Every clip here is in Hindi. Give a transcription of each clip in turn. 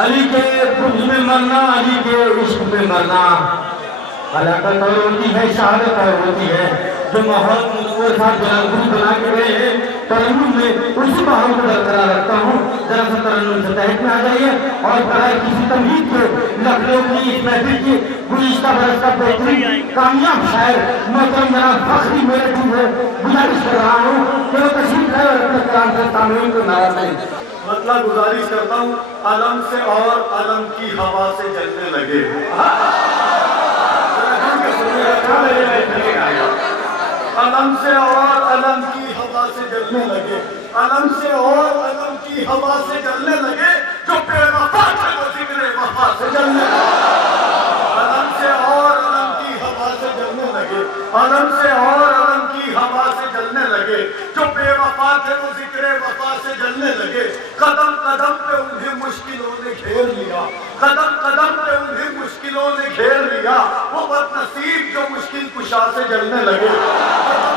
अली के बुर्ज में मरना, अली के इश्क में मरना, हलाकत और होती है, शहादत और होती है। जो माहौल वो था बना के गए हैं, तरन्नुम में उसी माहौल को बरकरार रखता हूँ। जरा सा तरन्नुम से तहत में आ जाइए और बगैर किसी तमहीद के लखनऊ की इस महफिल की गुज़िश्ता बरस का बेहतरीन कामयाब शायर मोहतरम जनाब फखरी मेरे से गुजारिश कर रहा हूँ कि वो तशरीफ लाए और अपने कलाम से तामीन को नाराज़ मतलब गुजारिश करता हूँ, अलम से और अलम की हवा से जलने लगे। अलम से और अलम की हवा से जलने लगे, अलम से और अलम की हवा से जलने लगे, जो बेवफा थे वो जिक्र वफा से जलने लगे। अलम से और अलम की हवा से जलने लगे, अलम से और अलम की हवा से जलने लगे, जो बेवफा थे वो जिक्र वफा से जलने लगे। कदम कदम पे उन्हें मुश्किलों ने घेर लिया, कदम कदम पे उन्हें मुश्किलों ने घेर लिया, वो बदनसीब जो मुश्किल कुशा से जलने लगे।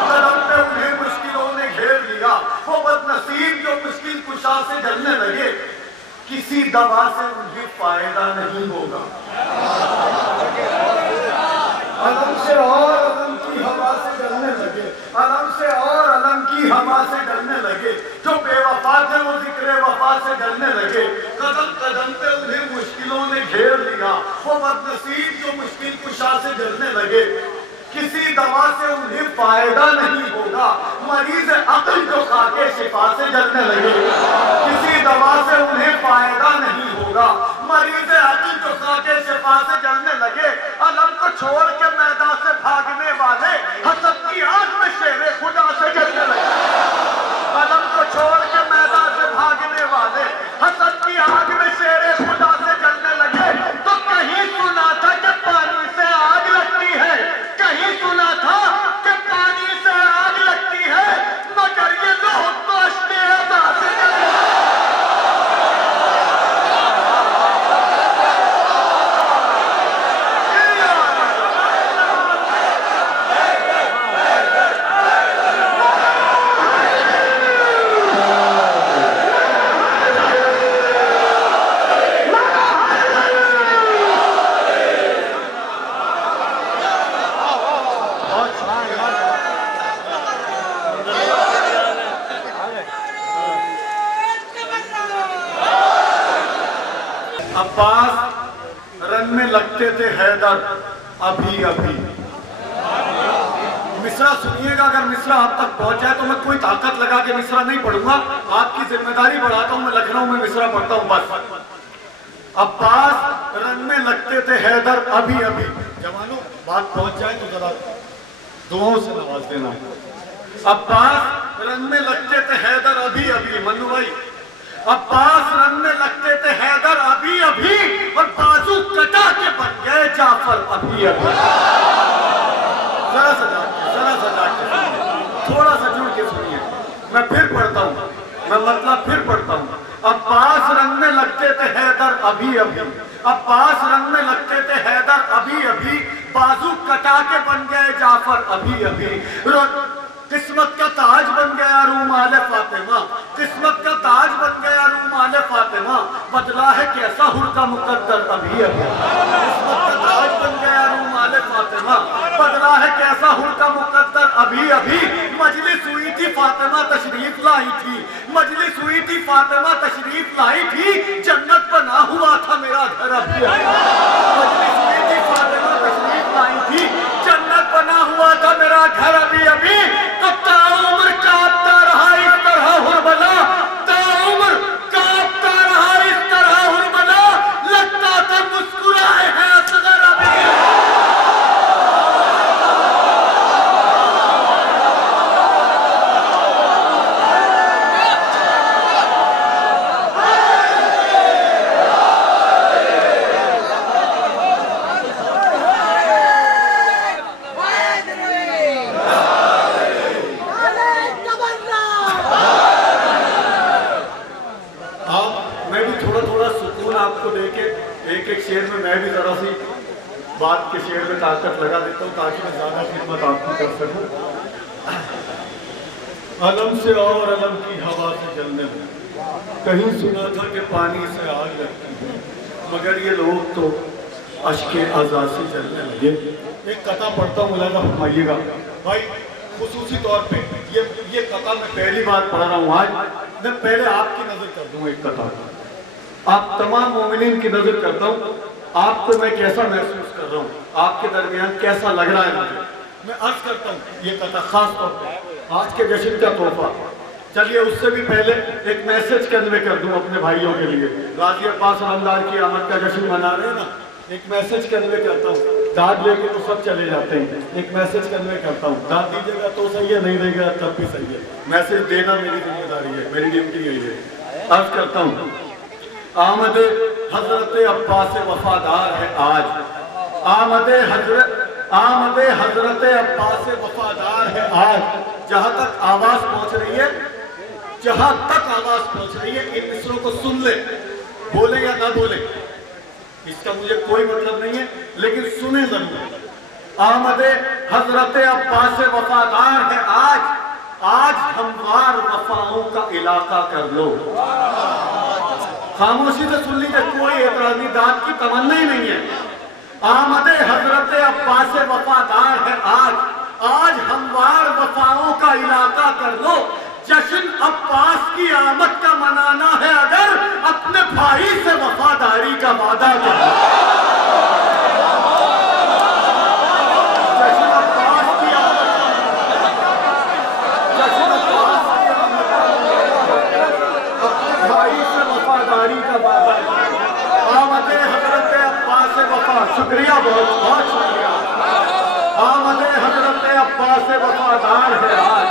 कदम कदम पे उन्हें मुश्किलों ने घेर लिया, वो बदनसीब जो मुश्किल कुशा से जलने लगे। किसी दवा से उन्हें फायदा नहीं होगा। अलम से और अलम की हवा से जलने लगे, अलम से और अलम की हवा से जलने लगे, जो बेवफा थे वो जिक्र वफा से जलने लगे। कदम कदम पे उन्हें मुश्किलों ने घेर लिया, वो बदनसीब जो मुश्किल कुशा से जलने लगे। किसी दवा से उन्हें फायदा नहीं होगा, मरीज अक्ल जो खाके शिफा से जलने लगे। किसी दवा से उन्हें फायदा नहीं होगा, मरीज अक्ल जो खाके शिफा से जलने लगे। अलम को छोड़ के मैदान से भागने वाले हसद की आग में शेरे खुदा से जलने लगे। अलम को छोड़ के मैदान से भागने वाले हसद की आग में शेरे खुदा से जलने लगे। तो कहीं सुना था कि पानी से आग लगती है, कहीं सुना था कि पानी से आग लगती है, मगर ये लोग तो अश्के अदा से जलने लगे। अब्बास रन में लगते थे हैदर अभी अभी। मिसरा सुनिएगा, अगर मिसरा आप तक पहुंच जाए तो मैं कोई ताकत लगा के मिसरा नहीं पढ़ूंगा, आपकी जिम्मेदारी बढ़ाता हूं, मैं लखनऊ में मिसरा पढ़ता हूं बस। अब्बास रन में लगते थे हैदर अभी अभी। जवानों बात पहुंच जाए तो जरा दुआओं से नवाज देना। अब्बास रन में लगते थे हैदर अभी अभी। मन्नू भाई, अब्बास रन में लगते थे हैदर अभी अभी, और बाजू कटा के बन गए जाफर अभी अभी। जरा सा जाग के थोड़ा सा जुड़ के सुनिए, मैं फिर पढ़ता हूँ, मैं मतलब फिर पढ़ता हूँ। अब्बास रन में लगते थे हैदर अभी अभी, अब्बास रन में लगते थे हैदर अभी अभी, बाजू कटा के बन गए जाफर अभी अभी। किस्मत का ताज बन गया रूमाल फातिमा, किस्मत का ताज बन गया रूमाल फातिमा, बदला है कैसा हुर्का मुकद्दर अभी अभी। किस्मत का ताज बन गया रूमाल फातिमा, बदला है कैसा हुर्का मुकद्दर अभी अभी। मजलिस हुई थी फातिमा तशरीफ लाई थी, मजलिस हुई थी फातिमा तशरीफ लाई थी, जन्नत बना हुआ था मेरा घर अभी अभी। मजलिस हुई थी फातिमा तशरीफ लाई थी, जन्नत बना हुआ था मेरा घर अभी अभी। तो ताउम्र कांपता रहा इस तरह हुरबला, ताउम्र कांपता रहा इस तरह हुरबला, लगता था मुस्कुराए हैं असगर अभी। शेर में मैं भी जरा सी बात के शेर में ताकत लगा देता हूँ ताकि मैं ज्यादा खिदमत आपको कर सकूं। अलम से और अलम की हवा से जलने में, कहीं सुना था कि पानी से आग लगती है, मगर ये लोग तो अश्के आजाद से चलने लगे। एक कथा पढ़ता हूँ, मुलाजा फरमाइएगा भाई। खुसूसी तौर पे ये कथा मैं पहली बार पढ़ रहा हूँ आज। मैं पहले आपकी नजर कर दूँ एक कथा, आप तमाम मोमिनीन की नजर करता हूँ। आपको मैं कैसा महसूस कर रहा हूँ, आपके दरमियान कैसा लग रहा है मुझे, मैं अर्ज करता हूँ ये कथा खास तौर पर आज के जश्न का तोहफा। चलिए उससे भी पहले एक मैसेज कन्वे कर दूं अपने भाइयों के लिए। गाजी अब्बास रमदान की आमद का जश्न मना रहे हैं ना, एक मैसेज कन्वे करता हूँ। दाद लेके तो सब चले जाते हैं, एक मैसेज कन्वे करता हूँ। दाद दीजिएगा तो सही है, नहीं देगा तब भी सही है। मैसेज देना मेरी जिम्मेदारी है, मेरी ड्यूटी यही है। अर्ज करता हूँ, आमद हजरत अब्बास वफादार है आज। आमद हजरत अब्बास वफादार है आज। जहां तक आवाज पहुंच रही है, जहां तक आवाज पहुंच रही है, इन मिसरों को सुन ले, बोले या ना बोले इसका मुझे कोई मतलब नहीं है, लेकिन सुने जरूर। आमद हजरत अब्बास वफादार है आज। आज हमवार वफाओं का इलाका कर लो। खामोशी से सुन लीजिए, कोई एतराज नहीं, दाद की तमन्ना ही नहीं है। आमद हजरत अब्बास वफादार है आज। आज हमवार वफाओं का इलाका कर लो। जश्न अब्बास की आमद का मनाना है अगर, अपने भाई से वफादारी का वादा कर लो। जश्न अब्बास की आमद, जश्न अब्बास की आमद, अपने भाई से वफादारी का वादा। आमद हजरत अब्बास वफा, शुक्रिया, बहुत बहुत शुक्रिया। आमद हजरत अब्बास वफादार है आज।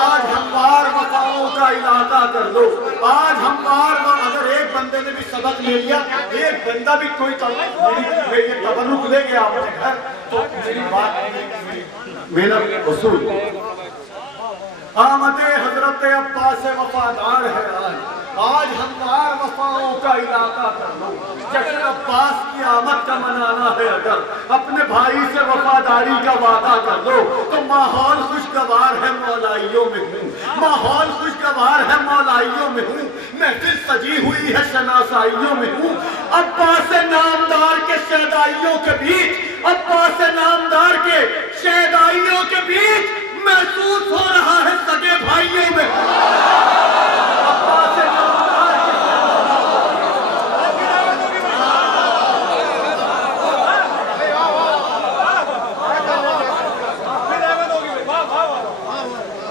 आज हमवार वफाओं का इलाका कर लो। आज हमवार, अगर एक बंदे ने भी सबक ले लिया, एक बंदा भी कोई मेरी तबर्रुक ले गया अपने घर, तो मेरी बात मेरा वसूल। आमद हजरत अब्बास वफादार है आज। आज हमवार वफाओं का इलाका कर लो। जश्न अब्बास की आमद का मनाना है अगर, अपने भाई से वफादारी का वादा कर लो। तो माहौल खुशगवार है, मौलाइयों में हूँ, माहौल खुशगवार है, मौलाइयों में हूँ। महफिल सजी हुई है, शनासाइयों में हूँ। अब्बास नामदार के शहदाइयों के बीच, अब्बास नामदार के शहदाइयों के बीच महसूस हो रहा है सगे भाइयों में। अब्बास नामदार के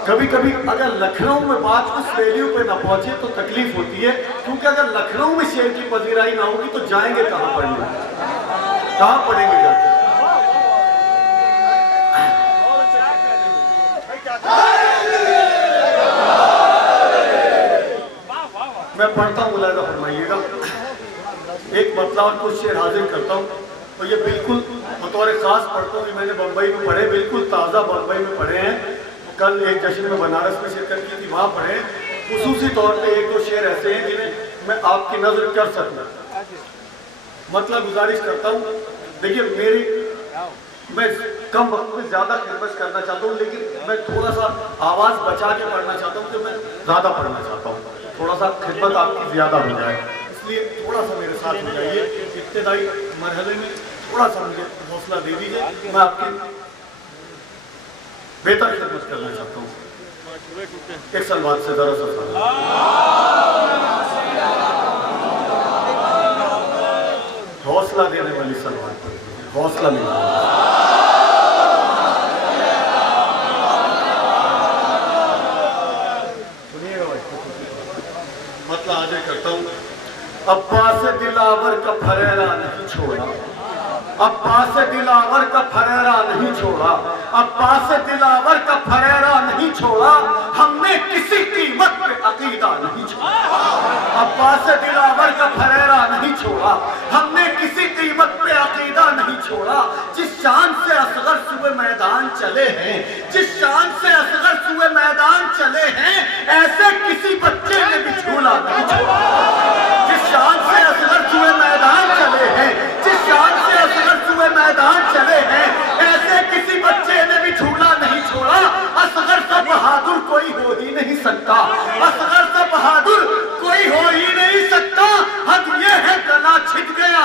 कभी कभी अगर लखनऊ में बात उस वैल्यू पे ना पहुंचे तो तकलीफ होती है, क्योंकि अगर लखनऊ में शेर की पजीराई ना होगी तो जाएंगे कहां पढ़ने, कहां पढ़ेंगे जाके। मैं पढ़ता हूँ, मुलाजा फरमाइएगा। एक मतलब और कुछ शेर हाजिर करता हूँ, और ये बिल्कुल बतौर खास पढ़ता हूँ। मैंने बम्बई में पढ़े, बिल्कुल ताज़ा बम्बई में पढ़े हैं। कल एक जश्न में बनारस में शिरकत की थी, वहाँ पढ़े। खुसूसी तौर पे एक दो शेर ऐसे हैं जिन्हें मैं आपकी नजर कर सकूँ। मतलब गुजारिश करता हूँ, देखिए मैं कम वक्त में ज्यादा खिदमत करना चाहता हूँ, लेकिन मैं थोड़ा सा आवाज बचा के पढ़ना चाहता हूँ, कि मैं ज्यादा पढ़ना चाहता हूँ, थोड़ा सा खिदमत आपकी ज्यादा हो जाए, इसलिए थोड़ा सा मेरे साथ हो जाइए। इब्तिदाई मरहले में थोड़ा सा मुझे हौसला दे दीजिए, मैं आपकी बेहतर खिदमत करना चाहता हूँ। एक सलवात से जरा सा हौसला देने वाली सलवात, हौसला मिला। सुनिएगा भाई, मतलब आज करता हूँ। अब्बास दिलावर का फरेरा नहीं छोड़ा, अब्बास दिलावर का फरेरा नहीं छोड़ा, अब्बास दिलावर का फरेरा नहीं छोड़ा। हमने किसी कीमत पे अकीदा नहीं छोड़ा। अब्बास दिलावर का फरेरा नहीं छोड़ा, हमने किसी कीमत पे अकीदा नहीं छोड़ा। जिस शान से असगर सुबह मैदान चले हैं, जिस शान से असगर सुबह मैदान चले हैं, ऐसे किसी बच्चे ने भी झूला नहीं छोड़ा। जिस शान से असगर सुबह मैदान चले हैं, जिस शान से असगर सुबह मैदान चले हैं, ऐसे किसी बच्चे ने भी झूला नहीं छोड़ा। असगर सा बहादुर कोई हो ही नहीं सकता, असगर सा बहादुर कोई हो ही नहीं सकता। हद ये है गला छिप गया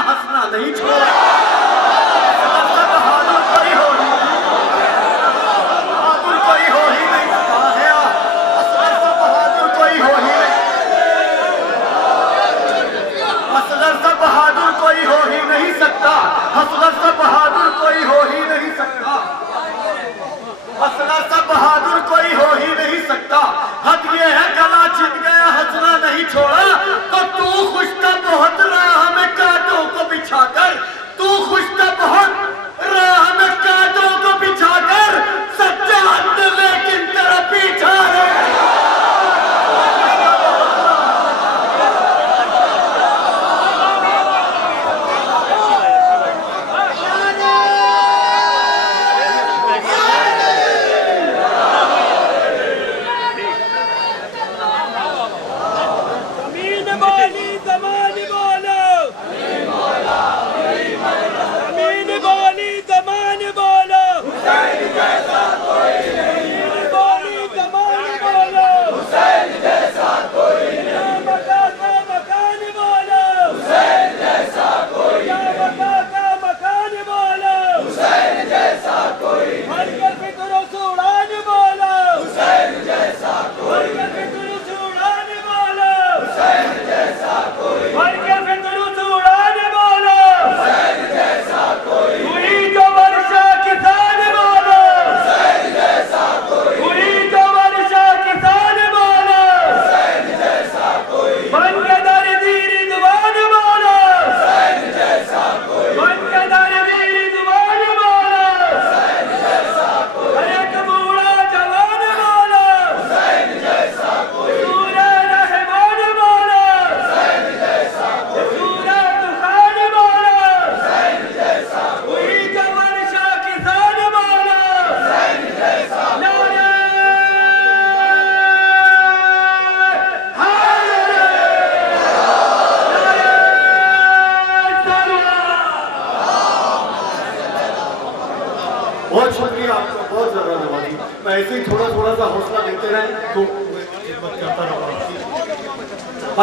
ऐसे ही थोड़ा थोड़ा सा हौसला देते रहे तो खिदमत करता रहूंगा।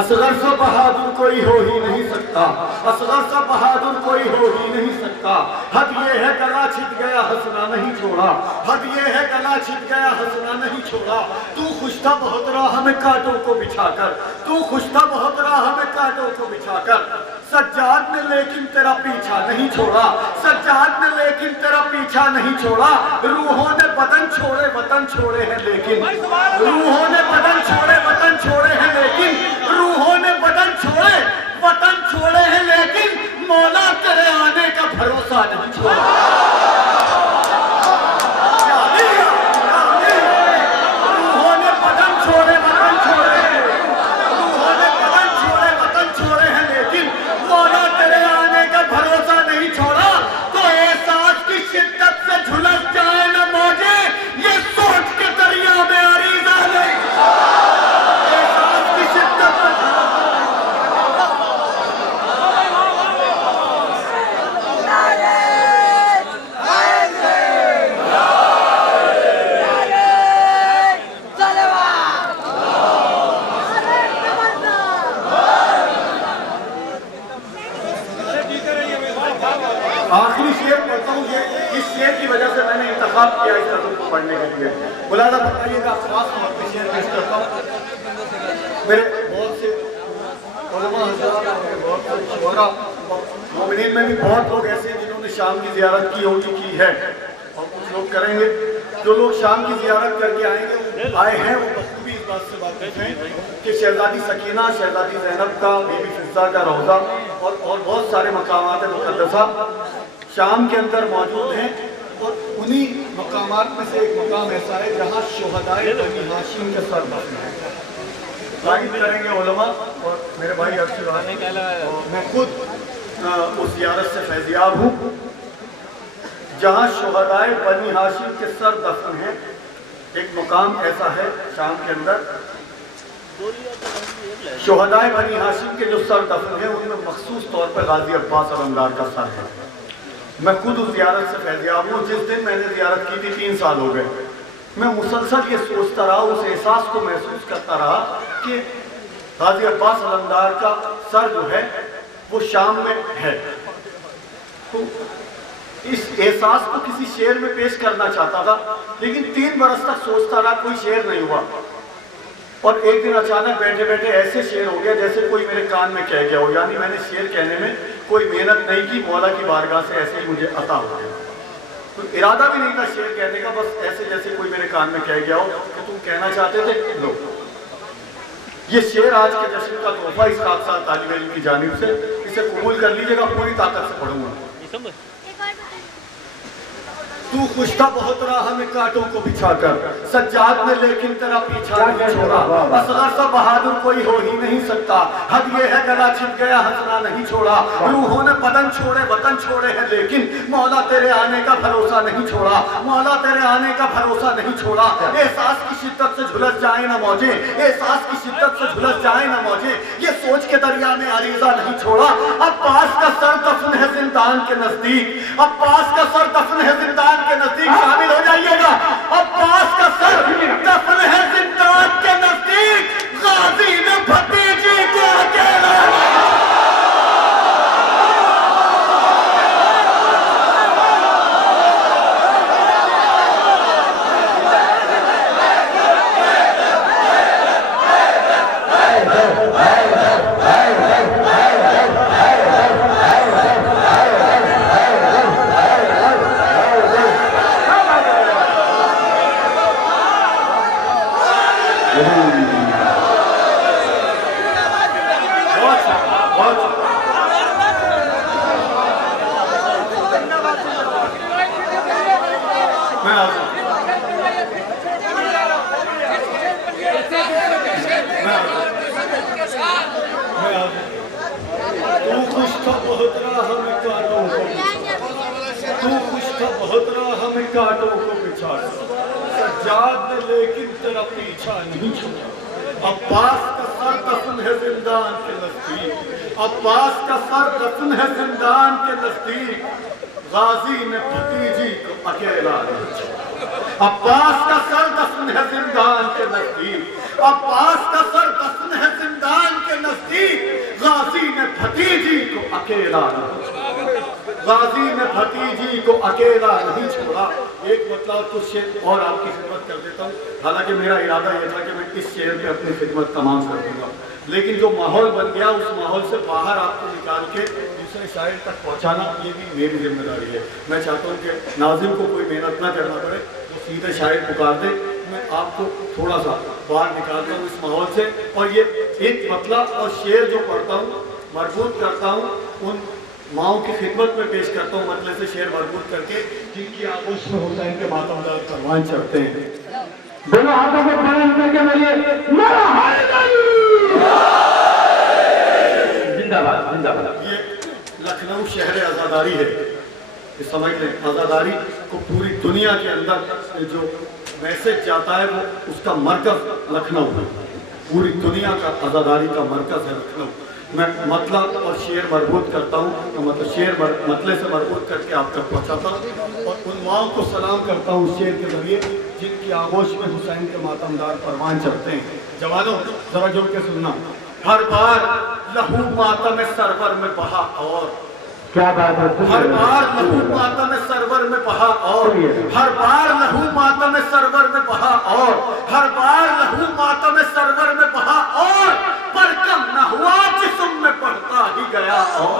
असगर सा बहादुर कोई हो ही नहीं सकता, असगर सा बहादुर कोई हो ही नहीं सकता। हद ये है गला छिप गया हंसना नहीं छोड़ा, हद ये है गला छिप गया हंसना नहीं छोड़ा। तू खुश था बहुत राह में कांटों को बिछाकर, तू खुश था बहुत राह में कांटों को बिछाकर। सज्जाद ने लेकिन तेरा पीछा नहीं छोड़ा, सज्जाद ने लेकिन तेरा पीछा नहीं छोड़ा। रूहों ने बदन छोड़े वतन छोड़े हैं लेकिन, रूहों ने बदन छोड़े वतन छोड़े हैं लेकिन, रूहों ने बदन छोड़े वतन छोड़े हैं लेकिन मौला तेरे आने का भरोसा नहीं छोड़ा। रूहों ने बदन छोड़े वतन छोड़े हैं, रूहों ने बदन छोड़े वतन छोड़े हैं लेकिन मौला तेरे आने का भरोसा नहीं छोड़ा। तो एहसास की शिद्दत से झुलस जाए न मौजे, ये सोच के दरिया में अरीज़ा नहीं। एहसास की शिद्दत से आखिरी शेर पढ़ता हूँ। ये इस शेर की वजह से मैंने इंतखाब किया इस नज़म को पढ़ने के लिए। मुलाज़ा बताइएगा, खास तौर पर शेर पेश करता हूँ। मेरे बहुत से उलमा हज़रात, बहुत से शुहरा, मोमिनीन में भी बहुत लोग ऐसे हैं जिन्होंने शाम की ज़ियारत की होगी, की है, और कुछ लोग करेंगे। जो लोग शाम की ज़ियारत करके आए हैं वो बखूबी इस बात से वाकिफ़ हैं कि शहज़ादी सकीना, शहज़ादी ज़ैनब का, बीबी फिज़्ज़ा का रौज़ा और बहुत सारे मकामात मुक़द्दसा शाम के अंदर मौजूद हैं। और उन्हीं मकामात में से एक मकाम ऐसा है जहाँ शुहदाए बनी हाशिम के सर दफन है। तारीफ करेंगे उलमा और मेरे भाई अरशद, और मैं खुद उस ज़ियारत से फैज़याब हूँ जहाँ शुहदाए बनी हाशिम के सर दफन है। एक मुकाम ऐसा है शाम के अंदर, शुहदाए बनी हाशिम के जो सर दफन है उनमें मखसूस तौर पर गाजी अब्बास अलमदार का सर है। मैं खुद उस ज़ियारत से फैज़याब हूँ। जिस दिन मैंने ज़ियारत की थी 3 साल हो गए, मैं मुसलसल ये सोचता रहा, उस एहसास को महसूस करता रहा कि गाजी अब्बास अलमदार का सर जो है वो शाम में है। तो इस एहसास को किसी शेर में पेश करना चाहता था, लेकिन 3 बरस तक सोचता रहा, कोई शेर नहीं हुआ। और एक दिन अचानक बैठे बैठे ऐसे शेर हो गया जैसे कोई मेरे कान में कह गया हो। यानी मैंने शेर कहने में कोई मेहनत नहीं की, मौला की बारगाह से ऐसे ही मुझे अता हो गया। तो इरादा भी नहीं था शेर कहने का, बस ऐसे जैसे कोई मेरे कान में कह गया हो कि तुम कहना चाहते थे, लो ये शेर आज के जश्न का तोहफा इस खाकसार तालिब इल्म की जानिब से, इसे कबूल कर लीजिएगा, पूरी ताकत से पढ़ूंगा। तू खुश था बहुत राह में कांटों को बिछाकर, सज्जाद ने लेकिन तेरा पीछा नहीं छोड़ा। असगर सा बहादुर कोई हो ही नहीं सकता, हद ये है गला छिप गया हंसना नहीं छोड़ा। रूहों ने बदन छोड़े वतन छोड़े हैं लेकिन मौला तेरे आने का भरोसा नहीं छोड़ा, मौला तेरे आने का भरोसा नहीं छोड़ा। एहसास की शिद्दत से झुलस जाए ना मौजे, एहसास की शिद्दत से झुलस जाए ना मौजे, ये सोच के दरिया में अरीज़ा नहीं छोड़ा। अब्बास का सर दफन है जिंदान के नजदीक, अब्बास का सर दफन है जिंदान के नजदीक, शामिल हो जाइएगा। अब्बास का सर दफन है जिंदान के नजदीक, गाजी ने भतीजी को अकेला कांटों को बिछा, सज्जाद ने लेकिन तेरा पीछा नहीं छोड़ा। अब्बास का सर दफन है जिंदान के नजदीक, अब्बास का सर दफन है जिंदान के नजदीक, गाजी ने भतीजी को अकेला नहीं छोड़ा। अब्बास का सर दफन है जिंदान के नजदीक, अब्बास का सर दफन है जिंदान के नजदीक। गाजी ने भतीजी को अकेला गाजी ने भतीजी को अकेला नहीं छोड़ा। एक मतलब कुछ शेर और आपकी खिदमत कर देता हूँ। हालांकि मेरा इरादा यह था कि मैं इस शेर पे अपनी खिदमत तमाम कर दूंगा, लेकिन जो माहौल बन गया उस माहौल से बाहर आपको निकाल के दूसरे शायर तक पहुंचाना ये भी मेरी जिम्मेदारी है। मैं चाहता हूँ कि नाज़िम को कोई मेहनत ना करना पड़े, तो सीधे शायर पुकार दे, मैं आपको थोड़ा सा बाहर निकालता हूँ इस माहौल से। और ये एक मतलब और शेर जो पढ़ता हूँ मरबूत करता हूँ उन माओ की खिदमत में पेश करता हूँ, मतलब से शेर मरबूत करके जिनकी आगोश में हुसैन के मातमदार परवान चढ़ते हैं। दोनों हाथों को बुलंद करके बोलिए नारा हैदरी जिंदाबाद जिंदाबाद। ये लखनऊ शहर आज़ादारी है, ये समझ लें। आज़ादारी को पूरी दुनिया के अंदर जो मैसेज जाता है वो उसका मरकज लखनऊ है, पूरी दुनिया का आज़ादारी का मरकज है लखनऊ। मैं मतलब और शेर मरबूत करता हूँ, तो मतलब शेर मतले से मरबूत करके आप तक पहुँचाता हूँ और उन माओ को सलाम करता हूँ शेर के जरिए जिनकी आगोश में हुसैन के मातमदार परवान चढ़ते हैं। जवानों जरा जुड़ के सुनना। हर बार लहू मातम सरवर में बहा और क्या बात है, हर बार लहू मातम सरवर में बहा और हर बार लहू मातम सरवर में बहा और हर बार लहू मातम सरवर में बहा और पर कम न हुआ जिस्म में बढ़ता ही गया और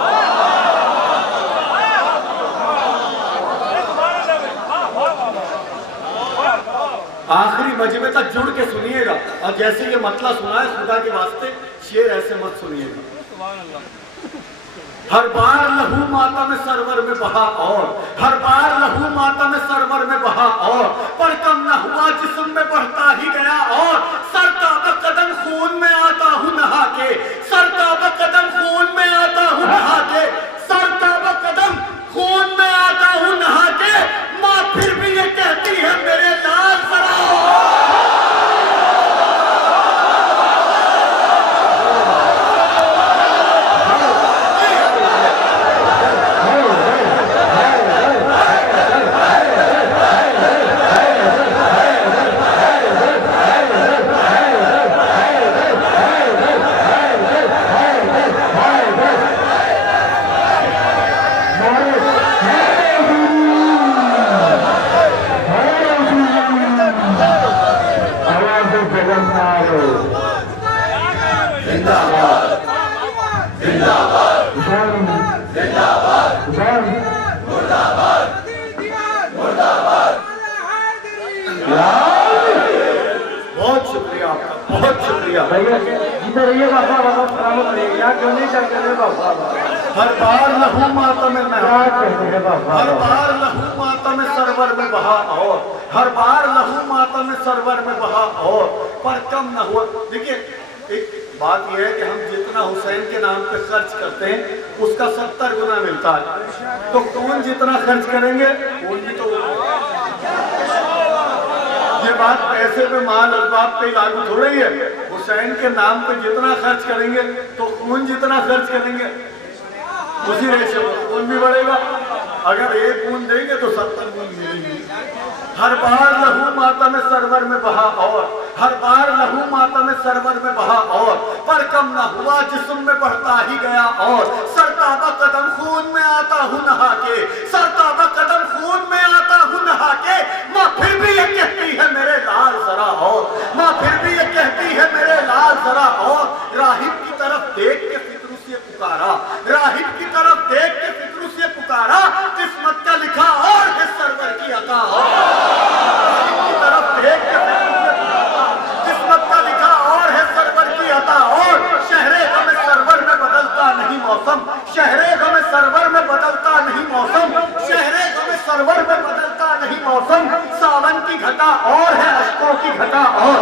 आखिरी मजमे तक जुड़ के सुनिएगा और जैसे ये मतलब सुना है खुदा के वास्ते शेर ऐसे मत सुनिएगा। हर बार लहू मातम सरवर में बहा और हर बार लहू मातम सरवर में बहा और पर कम न हुआ जिस्म में बढ़ता ही गया और सरताब कदम खून में आता हूँ नहा के, सरताब कदम खून में आता हूँ नहा के, सरताब कदम खून में आता हूँ नहा के। माँ फिर भी ये कहती है मेरे लाल सराओ। बहुत शुक्रिया आपका, बहुत शुक्रिया। जिधर रहिए बाबा बाबा सलामत रहिए, यहाँ क्यों नहीं करते हैं बाबा। हर बार लहू मातम में बाबा, हर बार लहू मातम सरवर में बहा और हर बार लहू मातम सरवर में बहा और पर कम न हुआ। देखिए एक बात यह है कि हम जितना हुसैन के नाम पे खर्च करते हैं उसका 70 गुना मिलता है, तो कौन जितना खर्च करेंगे कौन भी तो। ये बात पैसे पे माल असबाब पे लागू थोड़ी है। हुसैन के नाम पे जितना खर्च करेंगे तो खून जितना खर्च करेंगे उसी रेशे में खून भी बढ़ेगा। अगर एक खून देंगे तो 70 खून मिलेंगे। हर बार लहू मातम सरवर में बहा और हर बार लहू मातम सरवर में बहा और पर कम न हुआ जिस्म में बढ़ता ही गया और सरताबा कदम खून में आता हूँ नहा के, सरताबा कदम खून में आता हूँ नहा के। माँ फिर भी ये कहती है मेरे लाल जरा और माँ फिर भी ये कहती है मेरे लाल जरा और राहिब की तरफ देख के फिक्र से पुकारा, राहिब की तरफ देख के फिक्र से पुकारा। किस्मत का लिखा और है सरवर की अता और राहिब की तरफ देख के फिक्र से पुकारा। किस्मत का लिखा और है सरवर की अता और शहरे गम सरवर में बदलता नहीं मौसम, शहरे गम सरवर में बदलता नहीं मौसम, शहरे गम सरवर में बदलता नहीं मौसम। सावन की घटा और है अश्कों की घटा और